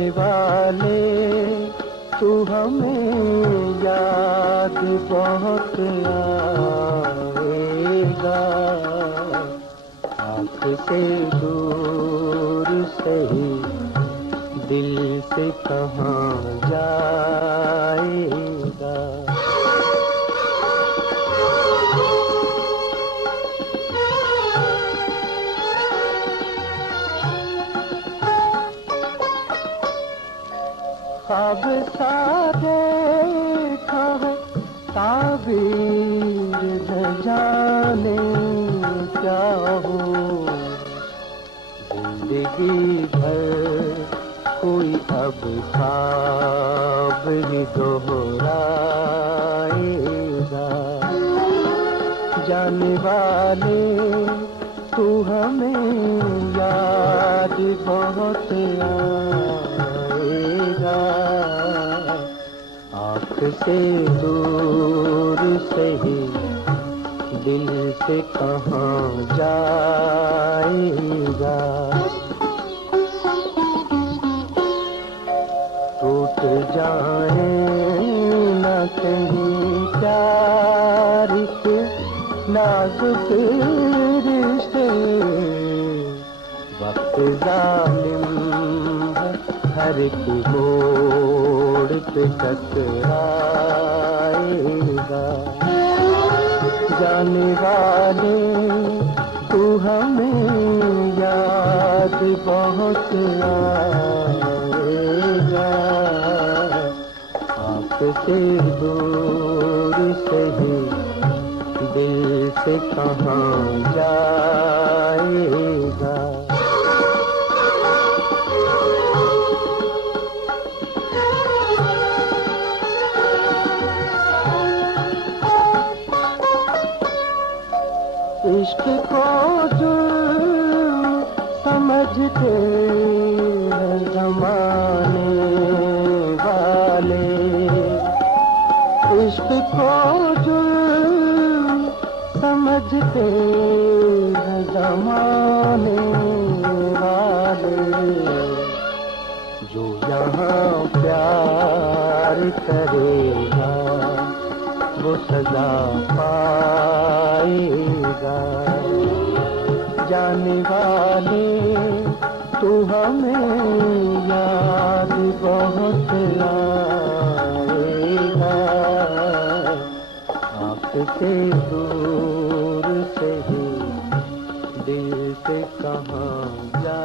जाने वाले तू हमें याद बहुत आएगा। आँख से दूर सही दिल से कहाँ जाएगा। ख्वाब सा देखा है ताबीर न जाने क्या हो। जिंदगी भर कोई अब ख्वाब ही दोहराएगा। जाने वाले तू हमें याद बहुत आएगा। आँख से दूर सही दिल से कहाँ जाएगा। टूट जाए न कहीं प्यार के नाजुक रिश्ते। वक्त जालिम है हर की मोड़ पे टकराएगा। जाने वाले तू हमें याद बहुत आएगा। आँख से दूर सही दिल से कहाँ जाएगा। इश्क को जुर्म समझते हैं ज़माने वाले। इश्क को जुर्म समझते हैं ज़माने वाले। जो यहाँ प्यार करेगा वो सजा पाएगा। जाने वाले तू हमें याद बहुत आएगा। आँख से दूर से ही दिल से कहाँ जा